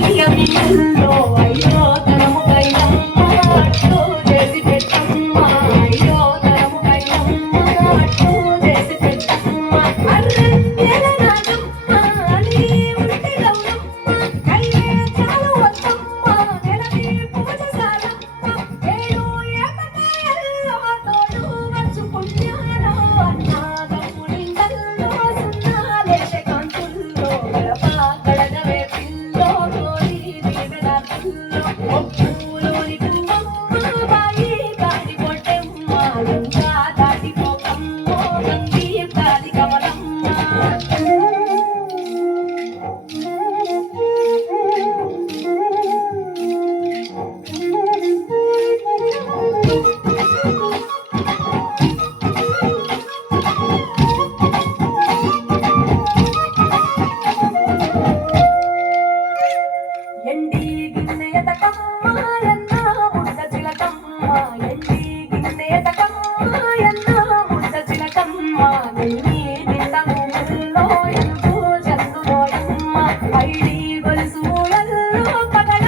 అయ్యో అయ్యో తనము కైలమ్మ అట్టు చేసి పెట్టమ్మ అయ్యో తనము కైలమ్మ అట్టు చేసి పెట్టమ్మ అర్రెల నాగమ్మ అని ఉంటే గౌరమ్మ కైలే చాలు వద్దమ్మ నెలవి పూజ సారమ్మ ఏడు ఏపకాయల్లో తోడు వచ్చు పుణ్యాలో అన్నాగమునింగల్లో సున్నాలేశ కాంతుల్లో గడప కడగవే పిల్లో గోరి దీవెన పిల్లో ఒప్పులోని పువ్వమ్మ బాయి కాడి పొట్టెమ్మ లంగా దాటిపోకమ్మో గంగి కాలి కమలమ్మ ఎండి గిన్నెయతకమ్మ ఎన్న ముద్ద చిలకమ్మ ఎండి గిన్నెయతకమ్మ ఎన్న ముద్ద చిలకమ్మ నెల్లి నిండము మెల్లో ఎలుగు చందులోయమ్మ ఐడి గొలుసు ఎల్లో పగడ